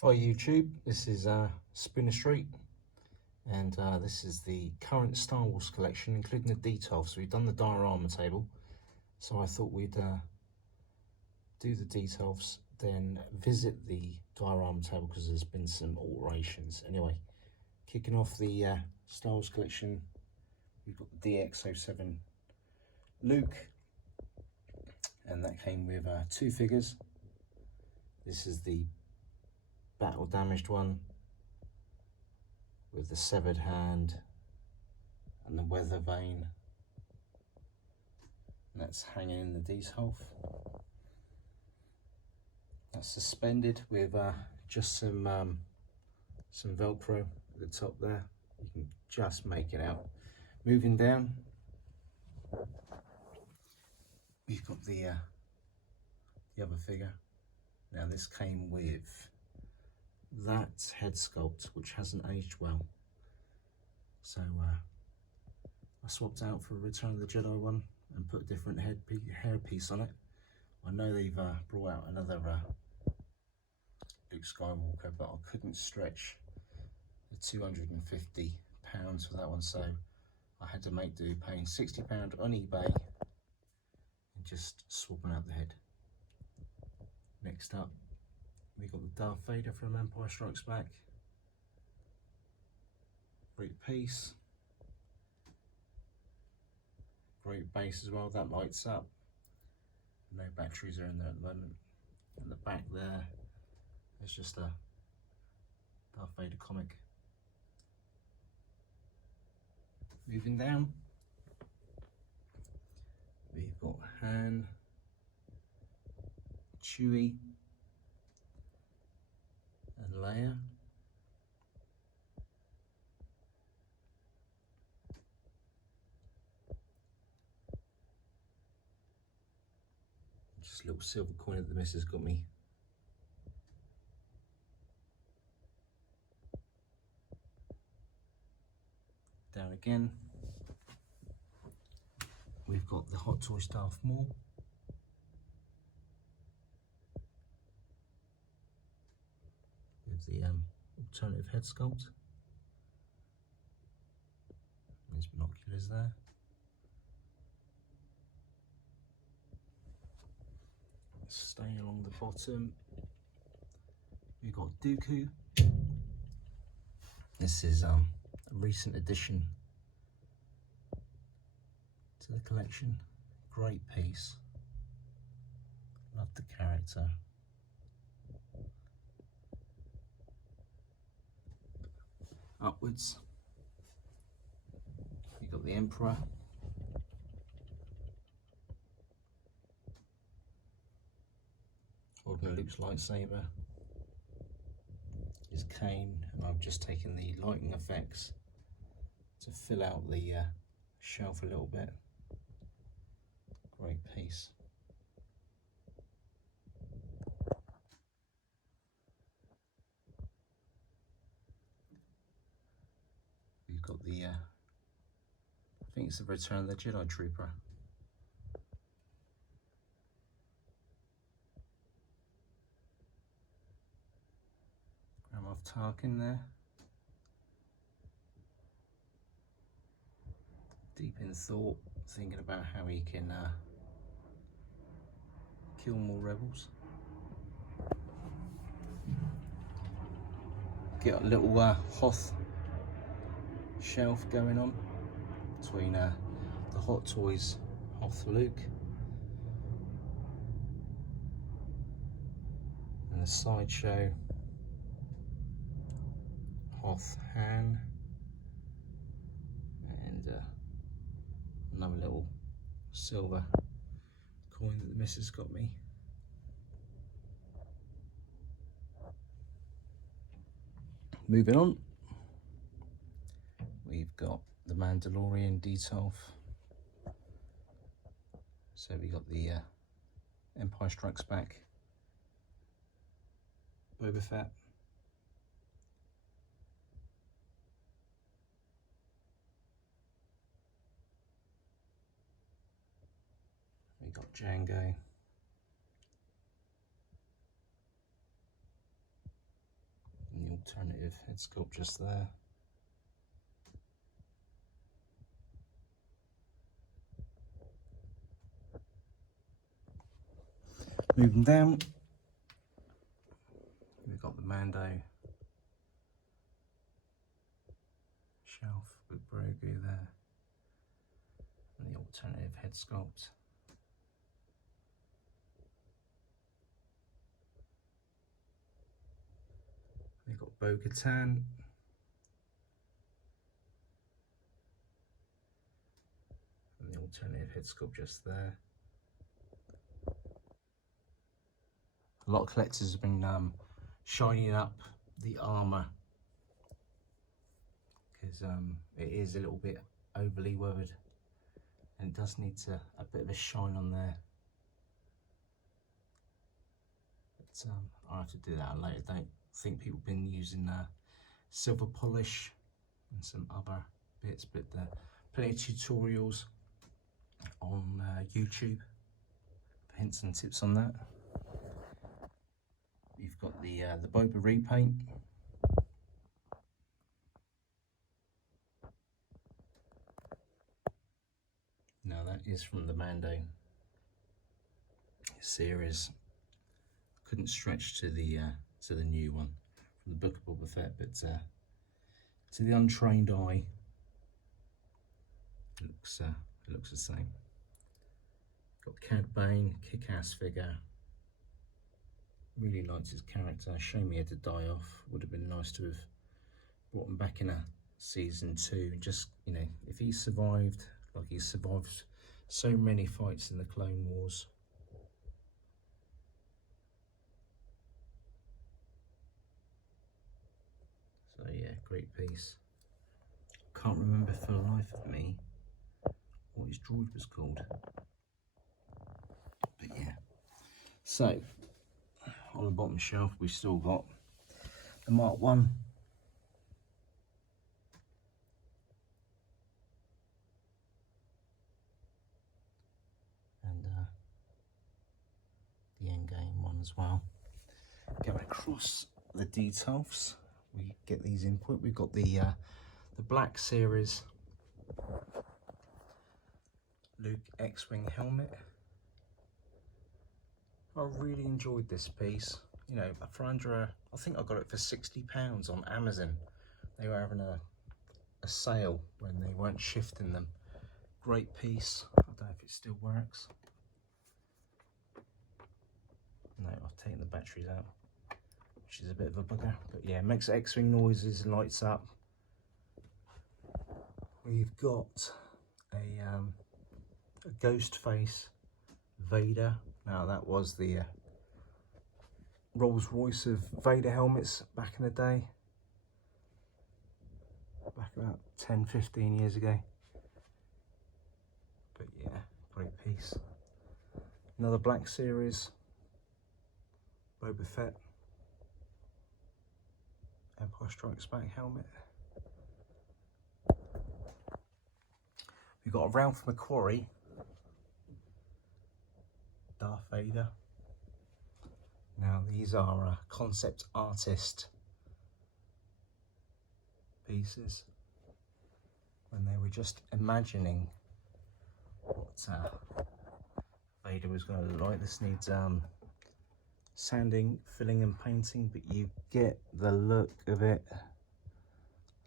Hi YouTube, this is Spinner Street, and this is the current Star Wars collection, including the details. So we've done the diorama table, so I thought we'd do the details, then visit the diorama table because there's been some alterations. Anyway, kicking off the Star Wars collection, we've got the DX07 Luke, and that came with two figures. This is the battle damaged one with the severed hand and the weather vane, and that's hanging in the detail. That's suspended with just some Velcro at the top there. You can just make it out. Moving down, we've got the other figure. Now this came with that head sculpt, which hasn't aged well. So I swapped out for a Return of the Jedi one and put a different hairpiece on it. I know they've brought out another Luke Skywalker, but I couldn't stretch the £250 for that one, so I had to make do paying £60 on eBay and just swapping out the head. Next up, we got the Darth Vader from Empire Strikes Back. Great piece. Great base as well, that lights up. No batteries are in there at the moment. In the back there, it's just a Darth Vader comic. Moving down, we've got Han, Chewie, and Leia. Just a little silver coin that the missus got me. Down again, we've got the Hot Toys Darth Maul. With the alternative head sculpt. There's binoculars there. Staying along the bottom, we've got Dooku. This is a recent addition to the collection. Great piece. Love the character. Upwards, you've got the Emperor. Holding Luke's lightsaber. His cane, and I've just taken the lighting effects to fill out the shelf a little bit. Great piece. We've got the, I think it's the Return of the Jedi Trooper. Moff Tarkin there. Deep in thought, thinking about how he can kill more rebels. Get a little Hoth shelf going on between the Hot Toys Hoth Luke and the Sideshow Hoth Han, and another little silver coin that the missus got me. Moving on, we've got the Mandalorian detail. So we got the Empire Strikes Back Boba Fett. We got Django. alternative head sculpt just there. Moving down, we've got the Mando shelf with Grogu there, and the alternative head sculpt. We've got Bo-Katan, and the alternative head sculpt just there. A lot of collectors have been shining up the armour because it is a little bit overly weathered and it does need a bit of a shine on there. But I'll have to do that at a later date. I think people have been using silver polish and some other bits, but plenty of tutorials on YouTube for hints and tips on that. You've got the Boba repaint. Now that is from the Mando series. Couldn't stretch to the new one from the Book of Boba Fett, but to the untrained eye, it looks the same. Got Cad Bane, kick-ass figure. Really liked his character. Shame he had to die off. Would have been nice to have brought him back in a season 2. Just, you know, if he survived, like he survived so many fights in the Clone Wars. So yeah, great piece. Can't remember for the life of me what his droid was called. But yeah. So on the bottom shelf we've still got the Mark 1. And the Endgame one as well. Going across the details, we get these input. We've got the Black Series Luke X-Wing helmet. I really enjoyed this piece. You know, for under I think I got it for £60 on Amazon. They were having a sale when they weren't shifting them. Great piece. I don't know if it still works. No, I've taken the batteries out, which is a bit of a bugger. But yeah, makes X-Wing noises, lights up. We've got a ghost face Vader. Now that was the Rolls Royce of Vader helmets back in the day, back about 10-15 years ago. But yeah, great piece. Another Black Series Boba Fett Empire Strikes Back helmet. We've got a Ralph McQuarrie Darth Vader. Now these are concept artist pieces when they were just imagining what Vader was going to look like. This needs sanding, filling and painting, but you get the look of it.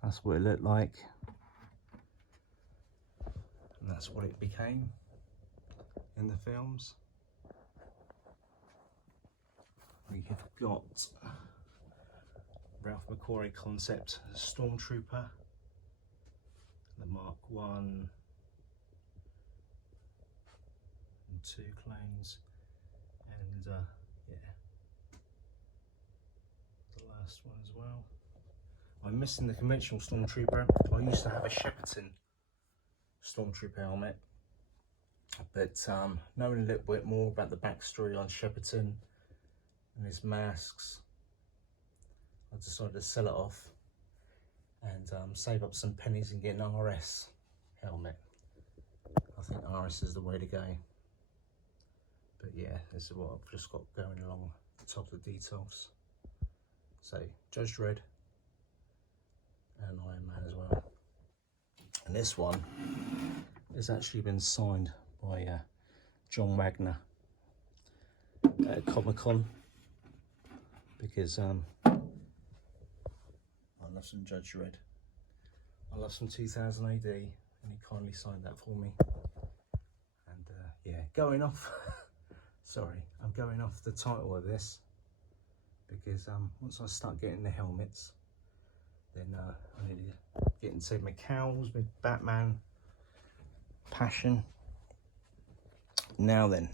That's what it looked like, and that's what it became in the films. We have got Ralph McQuarrie concept Stormtrooper, the Mark 1 and 2 clones, and yeah, the last one as well. I'm missing the conventional Stormtrooper. I used to have a Shepperton Stormtrooper helmet, but knowing a little bit more about the backstory on Shepperton and his masks, I decided to sell it off and save up some pennies and get an RS helmet. I think RS is the way to go. But yeah, this is what I've just got going along the top of the details. So, Judge Dredd, and Iron Man as well. And this one has actually been signed by John Wagner at Comic-Con, because I love some Judge Dredd. I love some 2000 AD, and he kindly signed that for me. And yeah, going off, sorry, I'm going off the title of this, because once I start getting the helmets, then I need to get into my cows, my Batman passion. Now then,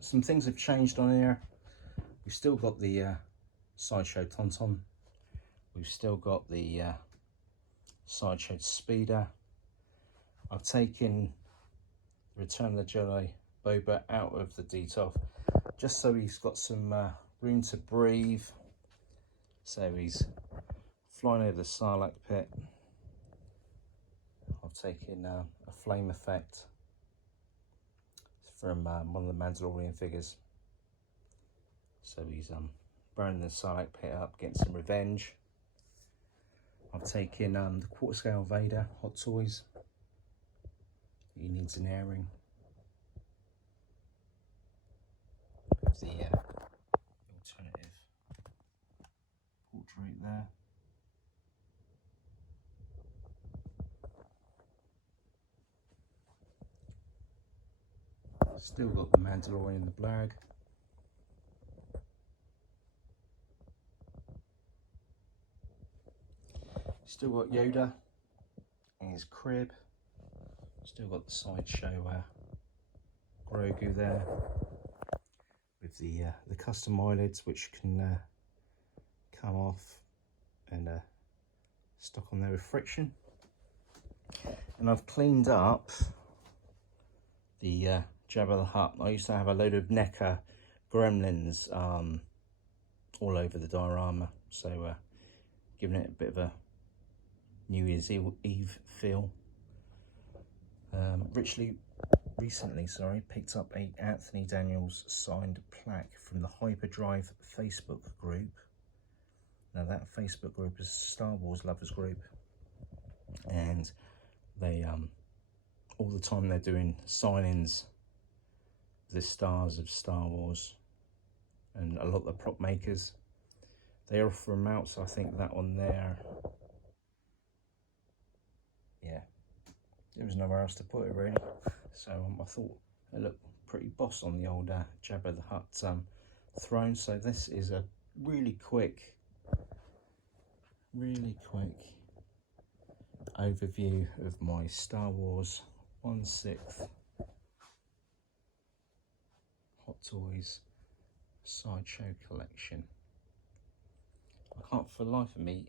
some things have changed on here. We've still got the Sideshow Tauntaun. We've still got the Sideshow Speeder. I've taken Return of the Jedi Boba out of the Detolf, just so he's got some room to breathe. So he's flying over the Sarlacc pit. I've taken a flame effect from one of the Mandalorian figures. So he's burning the Sarlacc pit up, getting some revenge. I've taken the quarter scale Vader Hot Toys. He needs an airing. With the alternative portrait there. Still got the Mandalorian in the blag. Still got Yoda in his crib. Still got the Sideshow Grogu there, with the custom eyelids, which can come off and stuck on there with friction. And I've cleaned up the Jabba the Hutt. I used to have a load of NECA gremlins all over the diorama, so giving it a bit of a New Year's Eve feel. Recently, picked up a Anthony Daniels signed plaque from the Hyperdrive Facebook group. Now that Facebook group is a Star Wars lovers group, and they all the time they're doing sign-ins, the stars of Star Wars, and a lot of the prop makers, they offer them out. So I think that one there, yeah, there was nowhere else to put it really. So I thought it looked pretty boss on the old Jabba the Hutt throne. So this is a really quick overview of my Star Wars 1/6 Hot Toys Sideshow collection. I can't for the life of me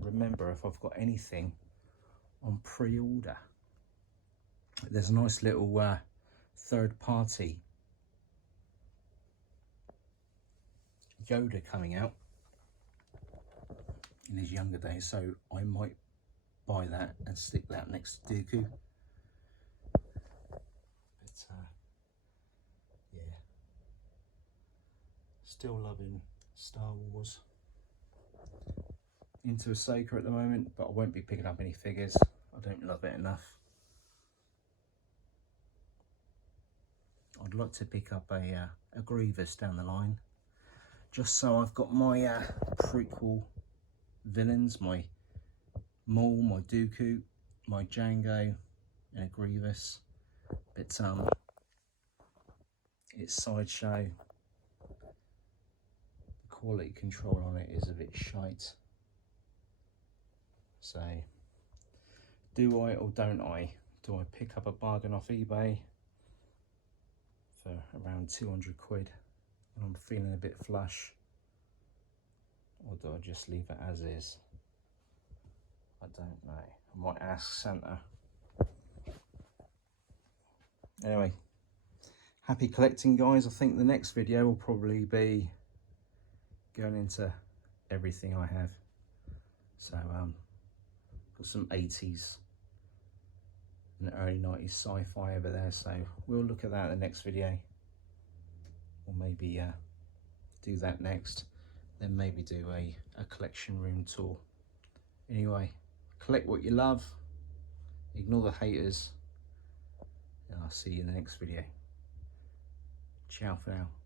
remember if I've got anything on pre-order. There's a nice little third party Yoda coming out in his younger days, so I might buy that and stick that next to Dooku. But yeah, still loving Star Wars. Into Ahsoka at the moment, but I won't be picking up any figures. I don't love it enough. I'd like to pick up a Grievous down the line, just so I've got my prequel villains, my Maul, my Dooku, my Jango, and a Grievous. But it's Sideshow. The quality control on it is a bit shite. So, do I or don't I? Do I pick up a bargain off eBay for around 200 quid when I'm feeling a bit flush? Or do I just leave it as is? I don't know. I might ask Santa. Anyway, happy collecting, guys. I think the next video will probably be going into everything I have. So, got some 80s and early 90s sci-fi over there, so we'll look at that in the next video, or maybe do that next, then maybe do a collection room tour. Anyway, collect what you love, ignore the haters, and I'll see you in the next video. Ciao for now.